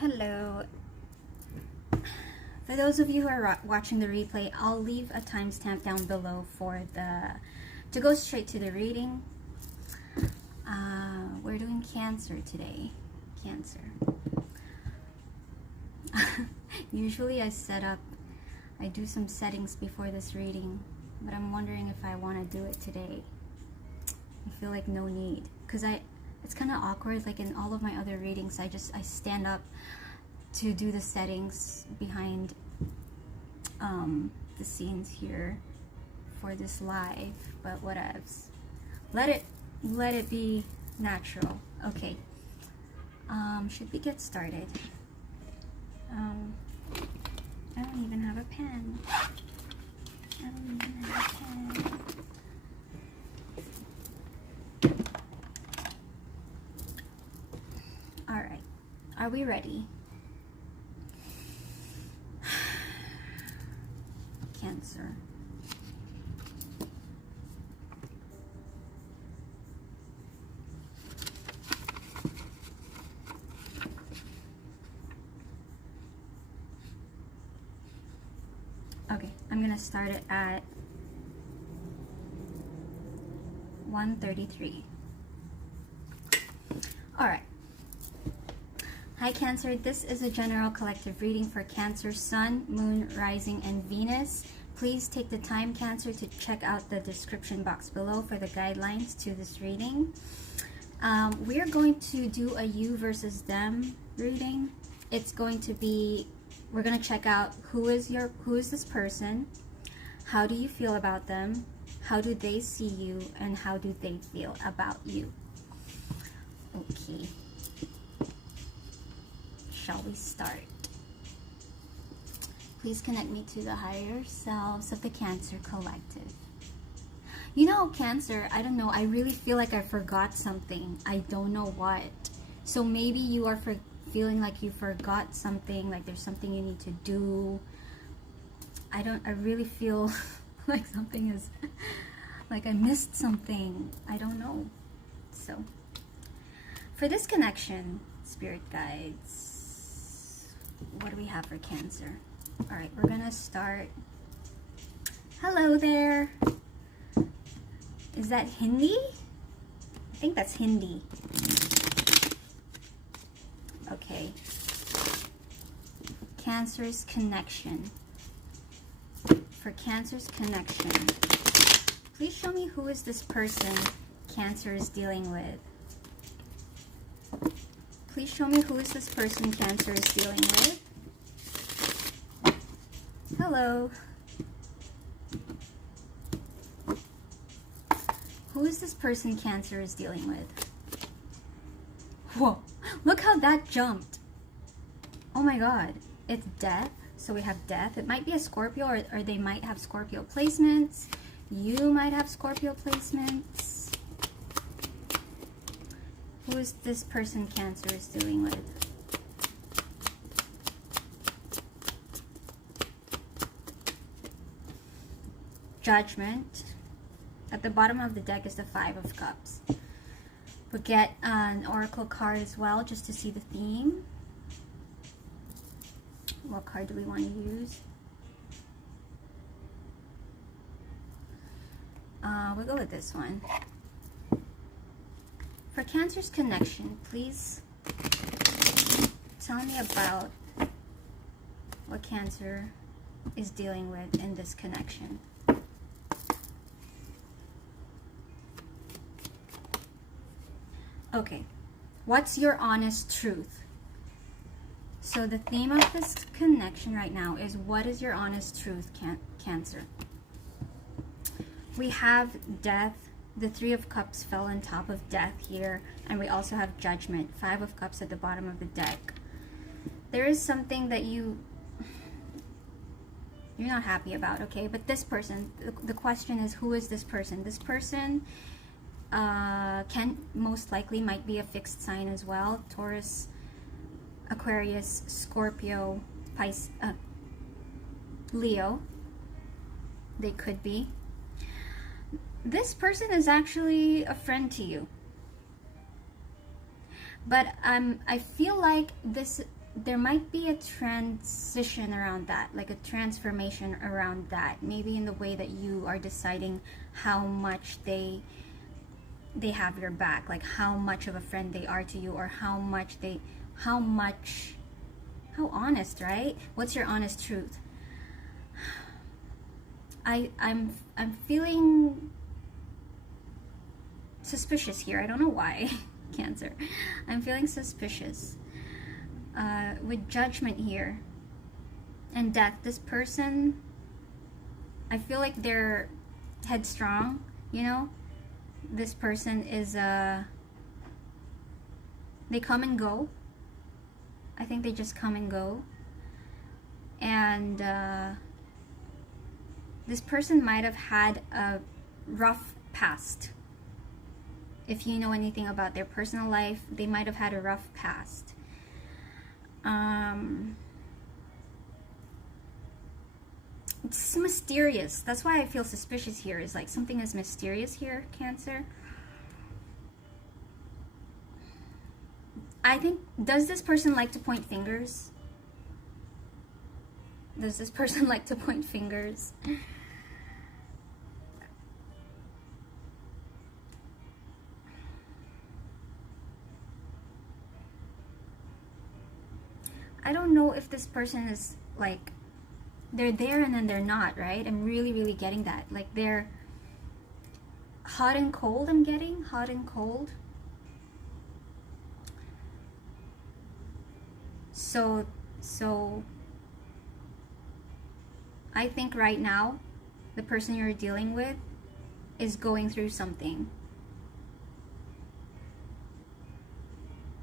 Hello. For those of you who are watching the replay, I'll leave a timestamp down below for to go straight to the reading. We're doing Cancer today. Cancer. Usually I do some settings before this reading, but I'm wondering if I want to do it today. I feel like no need, because it's kind of awkward. Like in all of my other readings, I stand up to do the settings behind the scenes here for this live, but whatevs. Let it be natural. Okay. Should we get started? I don't even have a pen. Alright. Are we ready? Cancer. Okay, I'm gonna start it at 1:33. Alright. Hi Cancer, this is a general collective reading for Cancer, Sun, Moon, Rising, and Venus. Please take the time, Cancer, to check out the description box below for the guidelines to this reading. We're going to do a you versus them reading. It's going to be, we're going to check out who is this person, how do you feel about them, how do they see you, and how do they feel about you. Okay. Shall we start? Please connect me to the higher selves of the Cancer collective. You know, Cancer, I don't know, I really feel like I forgot something. I don't know what. So maybe you are feeling like you forgot something, like there's something you need to do. I really feel like something is, like I missed something. I don't know. So, for this connection, spirit guides, what do we have for Cancer? All right, we're gonna start. Hello there. Is that Hindi? I think that's Hindi. Okay. Cancer's connection. For Cancer's connection, please show me who is this person Cancer is dealing with. Please show me who is this person Cancer is dealing with. Hello. Who is this person Cancer is dealing with? Whoa, look how that jumped. Oh my god, it's death. So we have death. It might be a Scorpio, or they might have Scorpio placements. You might have Scorpio placements. Who is this person Cancer is dealing with? Judgment. At the bottom of the deck is the Five of Cups. We'll get an oracle card as well, just to see the theme. What card do we want to use? We'll go with this one. For Cancer's connection, please tell me about what Cancer is dealing with in this connection. Okay, what's your honest truth? So the theme of this connection right now is, what is your honest truth, Cancer? We have death. The Three of Cups fell on top of death here. And we also have Judgment. Five of Cups at the bottom of the deck. There is something that you're not happy about, okay? But this person, the question is, who is this person? This person can most likely might be a fixed sign as well. Taurus, Aquarius, Scorpio, Pisces, Leo. They could be. This person is actually a friend to you. But I feel like there might be a transition around that, like a transformation around that, maybe in the way that you are deciding how much they have your back, like how much of a friend they are to you, or how honest, right? What's your honest truth? I'm feeling suspicious here. I don't know why. Cancer, I'm feeling suspicious with Judgment here and Death. This person, I feel like they're headstrong, you know. This person is they come and go. I think they just come and go. And this person might have had a rough past. If you know anything about their personal life, they might have had a rough past. It's mysterious. That's why I feel suspicious here. Is like something is mysterious here, Cancer. I think, does this person like to point fingers? Does this person like to point fingers? I don't know if this person is like, they're there and then they're not, right? I'm really, really getting that. Like they're hot and cold, I'm getting hot and cold. So I think right now, the person you're dealing with is going through something.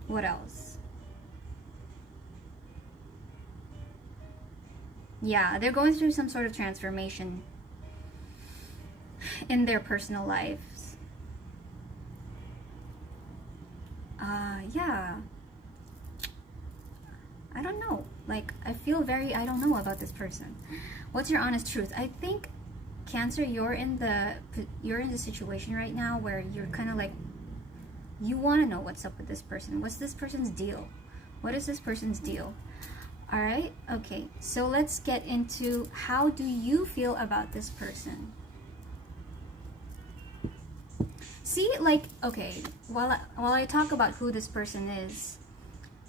What else? Yeah, they're going through some sort of transformation in their personal lives. Yeah. I don't know. Like, I feel very, I don't know about this person. What's your honest truth? I think, Cancer, you're in the situation right now where you're kind of like, you want to know what's up with this person. What's this person's deal? What is this person's deal? All right. Okay. So let's get into, how do you feel about this person? See, like, okay, while I talk about who this person is,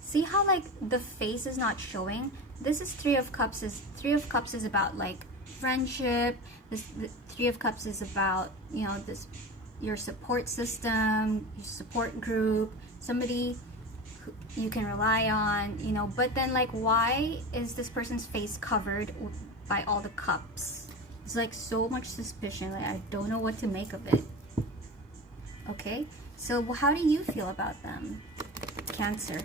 see how like the face is not showing? This is Three of Cups. Three of Cups is about like friendship. The Three of Cups is about, you know, this, your support system, your support group, somebody who you can rely on, you know. But then like, why is this person's face covered by all the cups? It's like so much suspicion. Like, I don't know what to make of it. Okay, so how do you feel about them, Cancer?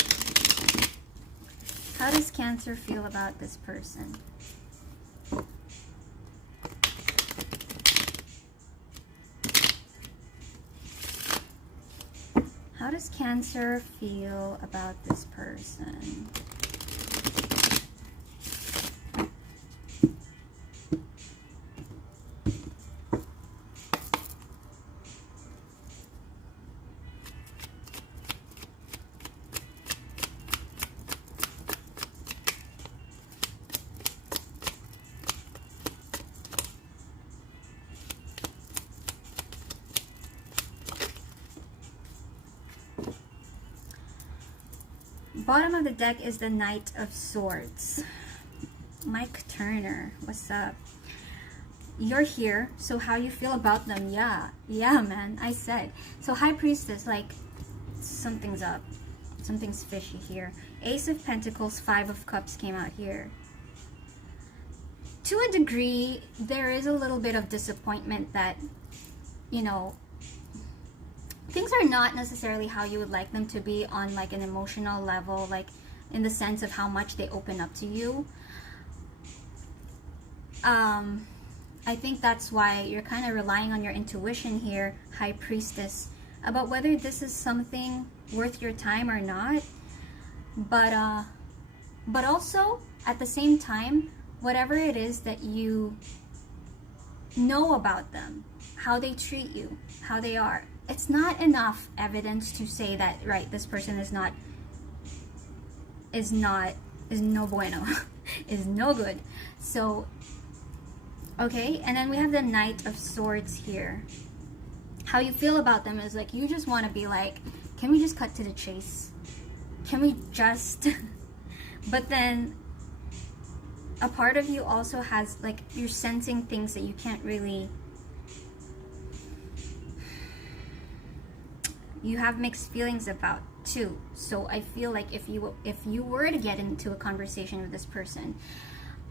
How does Cancer feel about this person? How does Cancer feel about this person? Bottom of the deck is the Knight of Swords. Mike Turner, what's up? You're here, so how you feel about them? Yeah, man, I said. So High Priestess, like, something's up. Something's fishy here. Ace of Pentacles, Five of Cups came out here. To a degree, there is a little bit of disappointment that, you know, things are not necessarily how you would like them to be on like an emotional level, like in the sense of how much they open up to you. I think that's why you're kind of relying on your intuition here, High Priestess, about whether this is something worth your time or not. But also at the same time, whatever it is that you know about them, how they treat you, how they are, it's not enough evidence to say that, right, this person is not is no bueno. Is no good. So, okay, and then we have the Knight of Swords here. How you feel about them is like, you just want to be like, can we just cut to the chase? Can we just... But then a part of you also has, like, you're sensing things that you can't really... You have mixed feelings about too. So I feel like if you were to get into a conversation with this person,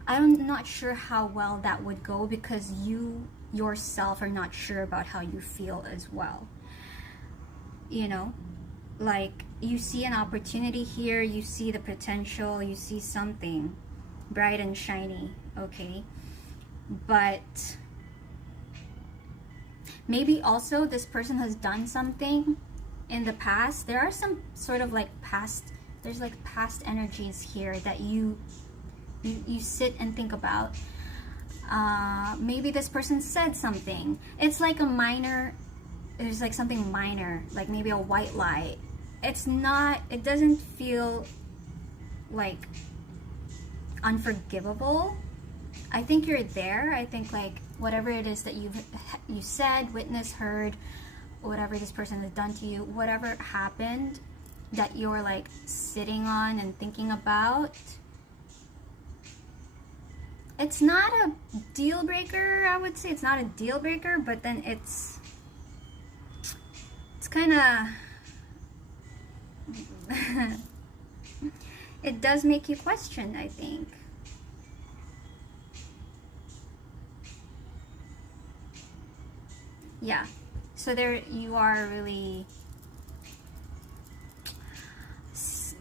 I'm not sure how well that would go, because you yourself are not sure about how you feel as well. You know, like, you see an opportunity here, you see the potential, you see something bright and shiny, okay? But maybe also this person has done something in the past. There are some sort of like there's like past energies here that you sit and think about. Maybe this person said something. It's like a minor, there's like something minor, like maybe a white lie. It doesn't feel like unforgivable. I think you're there. I think like whatever it is that you said, witnessed, heard, whatever this person has done to you, whatever happened that you're like sitting on and thinking about, it's not a deal breaker. I would say it's not a deal breaker, but then it's kind of it does make you question, I think. Yeah. So there you are, really,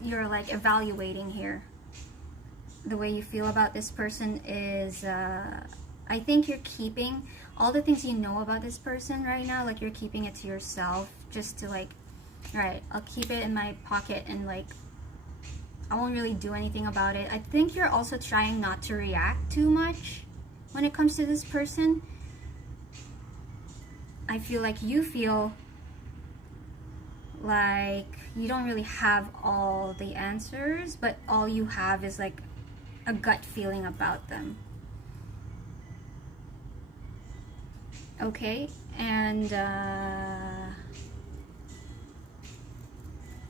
you're like evaluating here. The way you feel about this person is, I think you're keeping all the things you know about this person right now, like you're keeping it to yourself, just to like, right, I'll keep it in my pocket and like, I won't really do anything about it. I think you're also trying not to react too much when it comes to this person. I feel like you feel like you don't really have all the answers, but all you have is like a gut feeling about them. Okay, and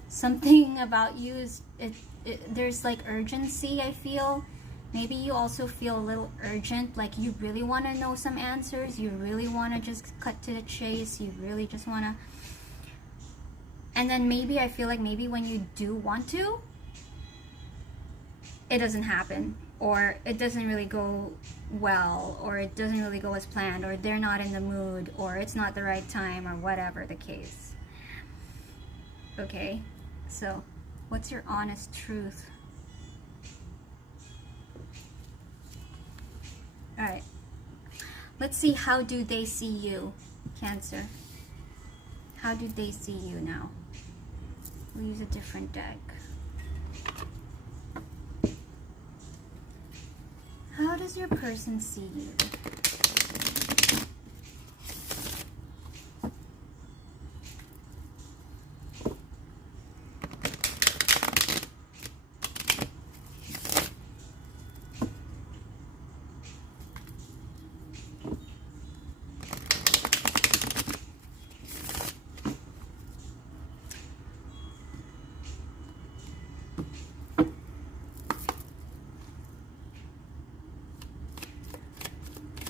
something about you is, there's like urgency, I feel. Maybe you also feel a little urgent, like you really want to know some answers, you really want to just cut to the chase, you really just want to... And then maybe I feel like maybe when you do want to, it doesn't happen, or it doesn't really go well, or it doesn't really go as planned, or they're not in the mood, or it's not the right time, or whatever the case. Okay, so what's your honest truth? Alright, let's see, how do they see you, Cancer? How do they see you now? We'll use a different deck. How does your person see you?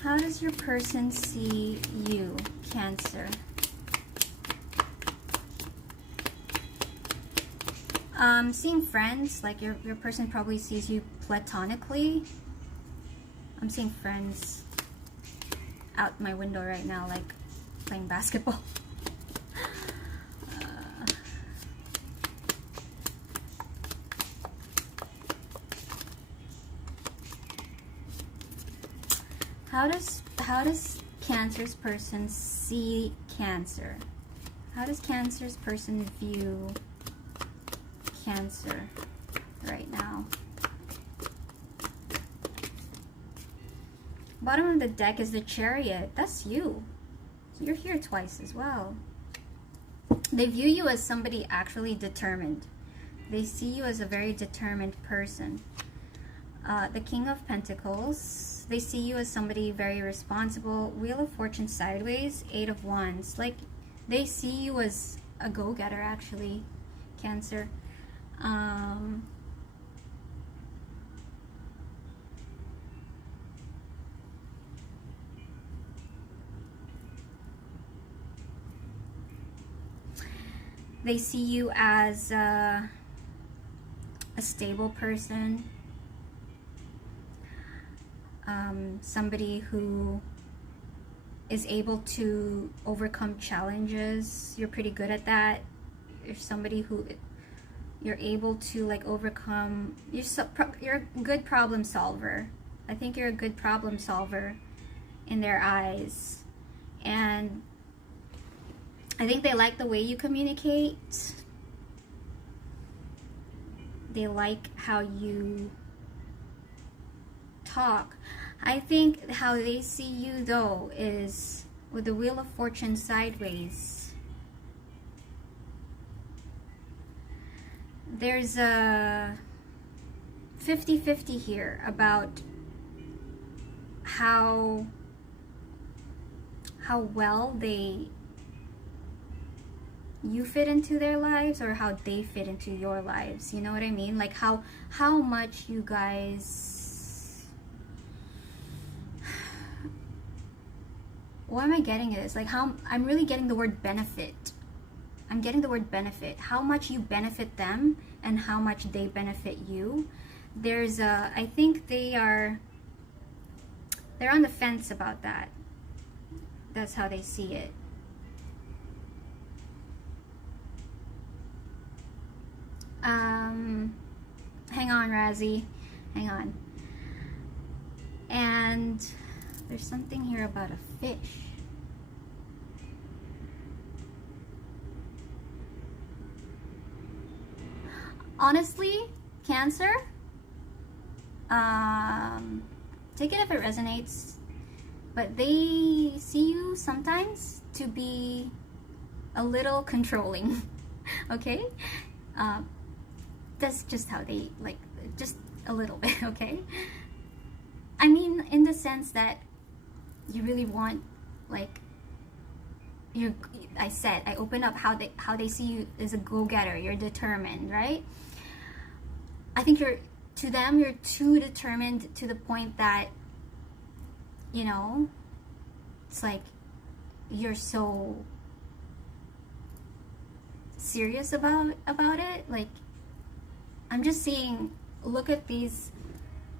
How does your person see you, Cancer? Seeing friends, like your person probably sees you platonically. I'm seeing friends out my window right now, like playing basketball. How does Cancer's person see Cancer? How does Cancer's person view Cancer right now? Bottom of the deck is the Chariot. That's you. So you're here twice as well. They view you as somebody actually determined. They see you as a very determined person. The King of Pentacles, they see you as somebody very responsible. Wheel of Fortune sideways, Eight of Wands. Like, they see you as a go-getter, actually, Cancer. They see you as a stable person. Somebody who is able to overcome challenges. You're pretty good at that. You're somebody who you're able to like overcome. You're a good problem solver. I think you're a good problem solver in their eyes, and I think they like the way you communicate. They like how you talk. I think how they see you though is with the Wheel of Fortune sideways. There's a 50-50 here about how well you fit into their lives, or how they fit into your lives. You know what I mean? Like how much you guys, what am I getting at this? Like how, I'm really getting the word benefit. I'm getting the word benefit. How much you benefit them and how much they benefit you. There's a, I think they're on the fence about that. That's how they see it. Hang on, Razzie. Hang on. And there's something here about a fish. Honestly, Cancer, take it if it resonates, but they see you sometimes to be a little controlling. Okay? That's just how they, like, just a little bit, okay? I mean, in the sense that you really want, like, I open up how they see you as a go-getter. You're determined, right? I think to them, you're too determined to the point that, you know, it's like you're so serious about it. Like, I'm just seeing, look at these,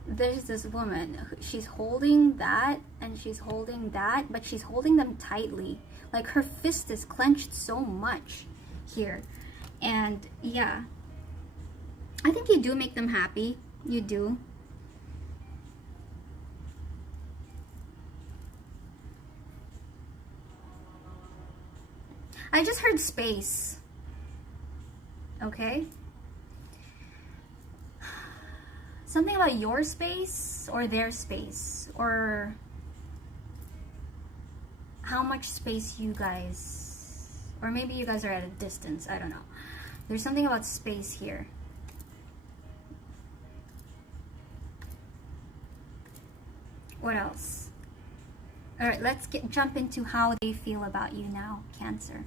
there's this woman, she's holding that and she's holding that, but she's holding them tightly. Like her fist is clenched so much here. And yeah, I think you do make them happy. You do. I just heard space. Okay? Something about your space or their space, or how much space you guys, or maybe you guys are at a distance, I don't know. There's something about space here. What else? All right, let's jump into how they feel about you now, Cancer.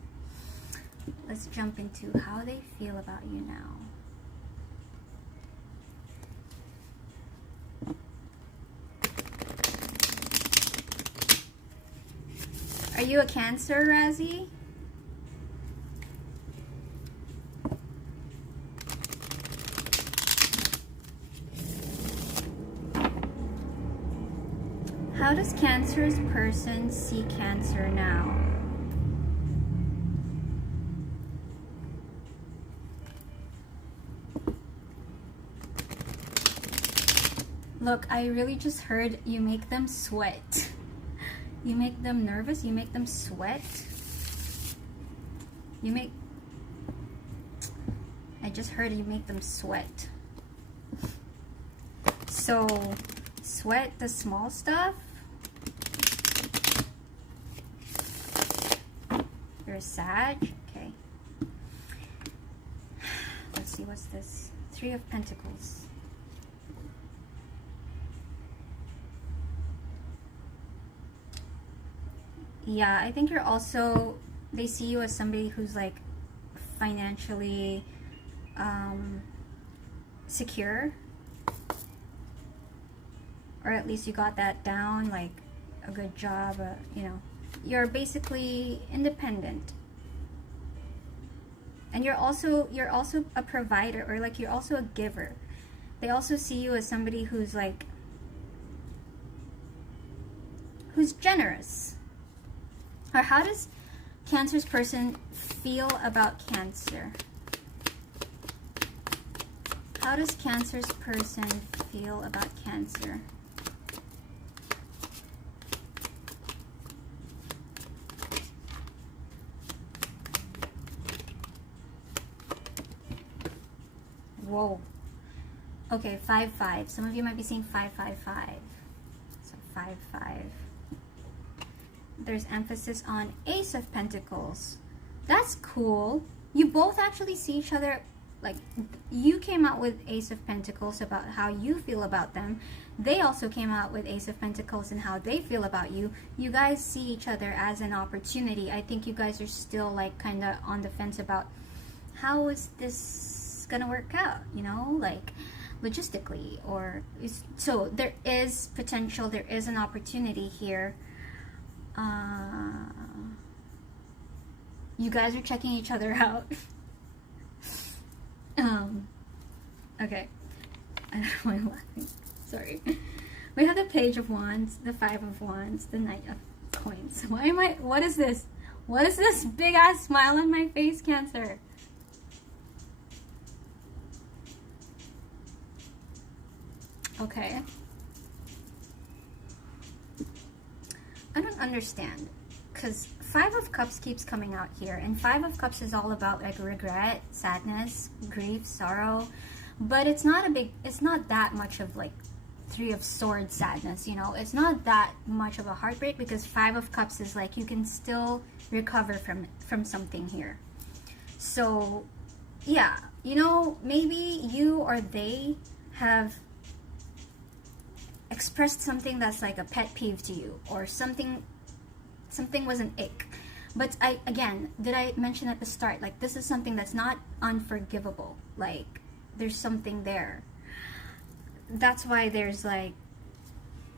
Let's jump into how they feel about you now. Are you a Cancer, Razzie? How does Cancer's person see Cancer now? Look, I really just heard you make them sweat. You make them nervous, you make them sweat. I just heard you make them sweat. So, sweat the small stuff. You're a Sag, okay. Let's see, what's this? Three of Pentacles. Yeah, I think you're also, they see you as somebody who's like financially secure, or at least you got that down, like a good job, you know, you're basically independent. And you're also a provider, or like you're also a giver. They also see you as somebody who's like, who's generous. Or how does Cancer's person feel about Cancer? How does Cancer's person feel about Cancer? Whoa. Okay, 5-5. Some of you might be seeing 5-5-5. So 5-5. There's emphasis on Ace of Pentacles. That's cool. You both actually see each other, like you came out with Ace of Pentacles about how you feel about them. They also came out with Ace of Pentacles and how they feel about you. You guys see each other as an opportunity. I think you guys are still like kind of on the fence about how is this gonna work out, you know, like logistically, or so there is potential, there is an opportunity here. You guys are checking each other out. Okay. I don't know why I'm laughing. Sorry. We have the Page of Wands, the Five of Wands, the Knight of Coins. Why am I, what is this? What is this big ass smile on my face, Cancer? Okay. I don't understand, because Five of Cups keeps coming out here, and Five of Cups is all about like regret, sadness, grief, sorrow, but it's not that much of like Three of Swords sadness, you know. It's not that much of a heartbreak, because Five of Cups is like you can still recover from something here. So yeah, you know, maybe you or they have expressed something that's like a pet peeve to you, or something was an ick. But again, did I mention at the start, like this is something that's not unforgivable, like there's something there. That's why there's like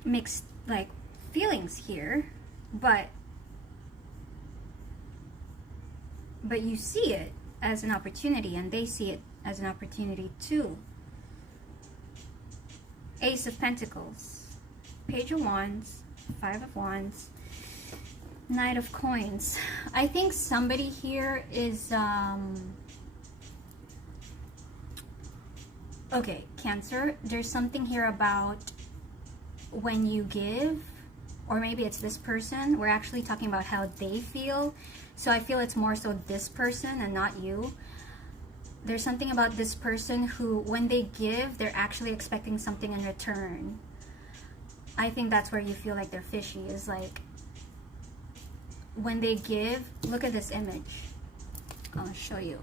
mixed like feelings here, but you see it as an opportunity, and they see it as an opportunity too. Ace of Pentacles, Page of Wands, Five of Wands, Knight of Coins. I think somebody here is okay, Cancer, there's something here about when you give, or maybe it's this person. We're actually talking about how they feel, so I feel it's more so this person and not you. There's something about this person who, when they give, they're actually expecting something in return. I think that's where you feel like they're fishy, is like when they give. Look at this image. I'll show you.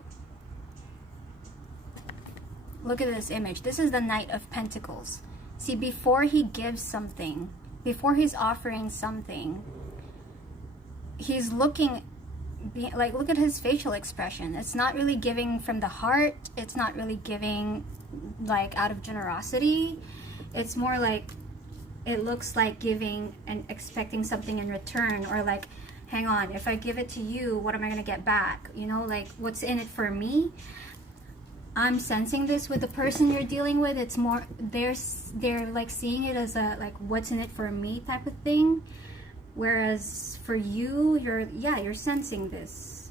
Look at this image. This is the Knight of Pentacles. See, before he gives something, before he's offering something, he's looking, like, look at his facial expression. It's not really giving from the heart. It's not really giving like out of generosity. It's more like, it looks like giving and expecting something in return, or like, hang on, if I give it to you, what am I going to get back? You know, like, what's in it for me? I'm sensing this with the person you're dealing with. It's more, they're like seeing it as a, like, what's in it for me type of thing. Whereas for you, you're sensing this.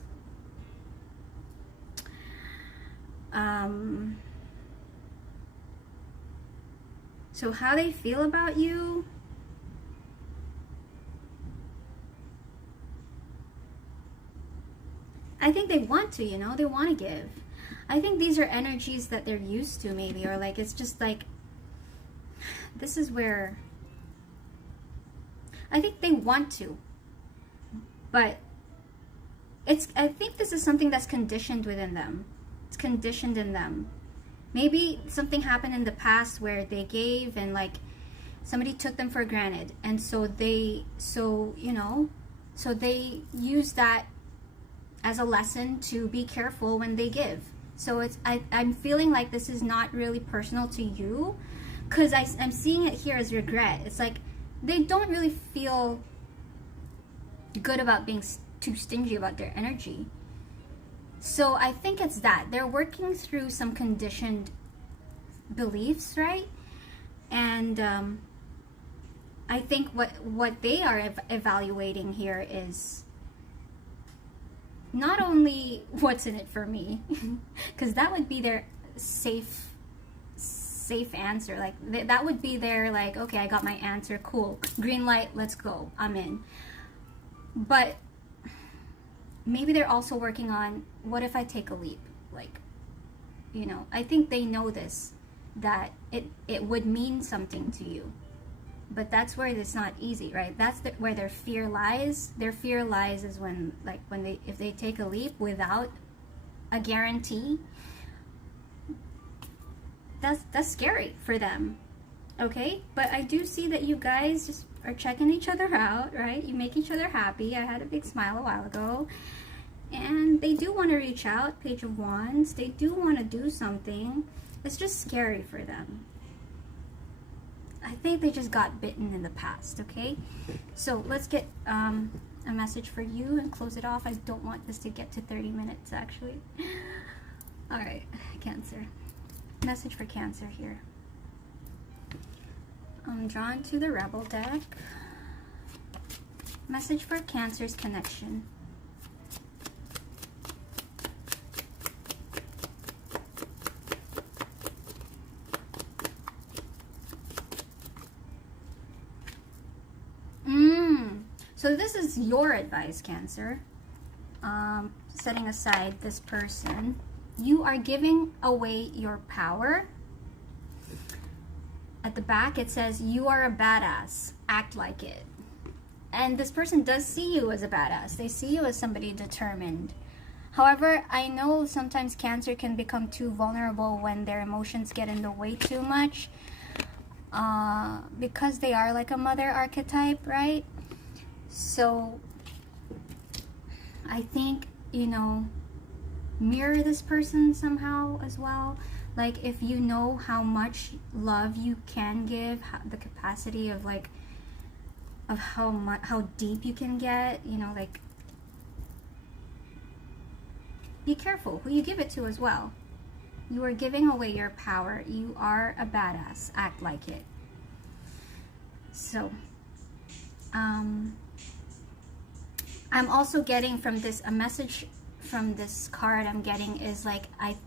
So how they feel about you, I think they want to, you know, they want to give. I think these are energies that they're used to, maybe, or like, it's just like, this is where I think they want to, but I think this is something that's conditioned within them It's conditioned in them. Maybe something happened in the past where they gave and like somebody took them for granted, and so they use that as a lesson to be careful when they give. So I'm feeling like this is not really personal to you, because I'm seeing it here as regret. It's like they don't really feel good about being too stingy about their energy. So I think it's that they're working through some conditioned beliefs, right? And I think what they are evaluating here is not only what's in it for me, because that would be their safe answer. Like that would be their like, okay, I got my answer, cool, green light, let's go, I'm in. But maybe they're also working on, what if I take a leap? Like, you know, I think they know this, that it would mean something to you. But that's where it's not easy, right? That's where their fear lies. Their fear lies is when if they take a leap without a guarantee, that's scary for them. Okay? But I do see that you guys just are checking each other out, right? You make each other happy. I had a big smile a while ago. And they do want to reach out, Page of Wands. They do want to do something. It's just scary for them. I think they just got bitten in the past, okay? So let's get a message for you and close it off. I don't want this to get to 30 minutes, actually. All right, Cancer. Message for Cancer here. I'm drawn to the Rebel deck. Message for Cancer's connection. So this is your advice, Cancer. Setting aside this person, you are giving away your power. At the back it says, you are a badass, act like it. And this person does see you as a badass. They see you as somebody determined. However, I know sometimes Cancer can become too vulnerable when their emotions get in the way too much, because they are like a mother archetype, right? So I think, you know, mirror this person somehow as well. Like, if you know how much love you can give, the capacity of like, of how deep you can get, you know, like, be careful who you give it to as well. You are giving away your power. You are a badass. Act like it. So, I'm also getting from this, a message from this card I'm getting is like,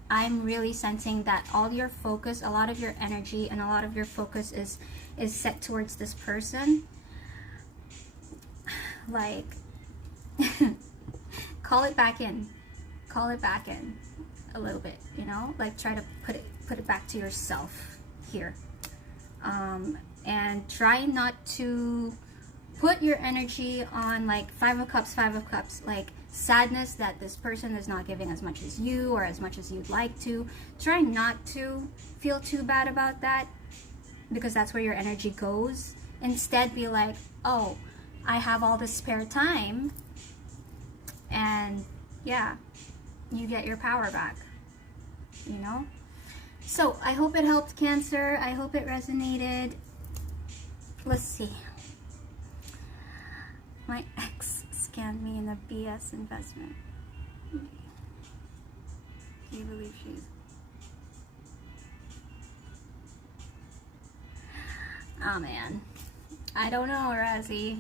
I'm really sensing that all your focus, a lot of your energy and a lot of your focus is set towards this person. Like, call it back in. Call it back in a little bit, you know? Like, try to put it back to yourself here. And try not to put your energy on like Five of Cups, like sadness that this person is not giving as much as you or as much as you'd like to. Try not to feel too bad about that, because that's where your energy goes. Instead, be like, oh, I have all this spare time, and yeah, you get your power back, you know? So I hope it helped, Cancer. I hope it resonated. Let's see. My ex scammed me in a BS investment. Can you believe she's... Oh man. I don't know, Razzie.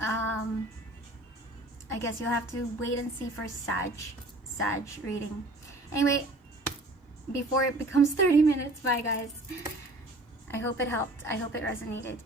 I guess you'll have to wait and see for Sag reading. Anyway, before it becomes 30 minutes, bye guys. I hope it helped. I hope it resonated.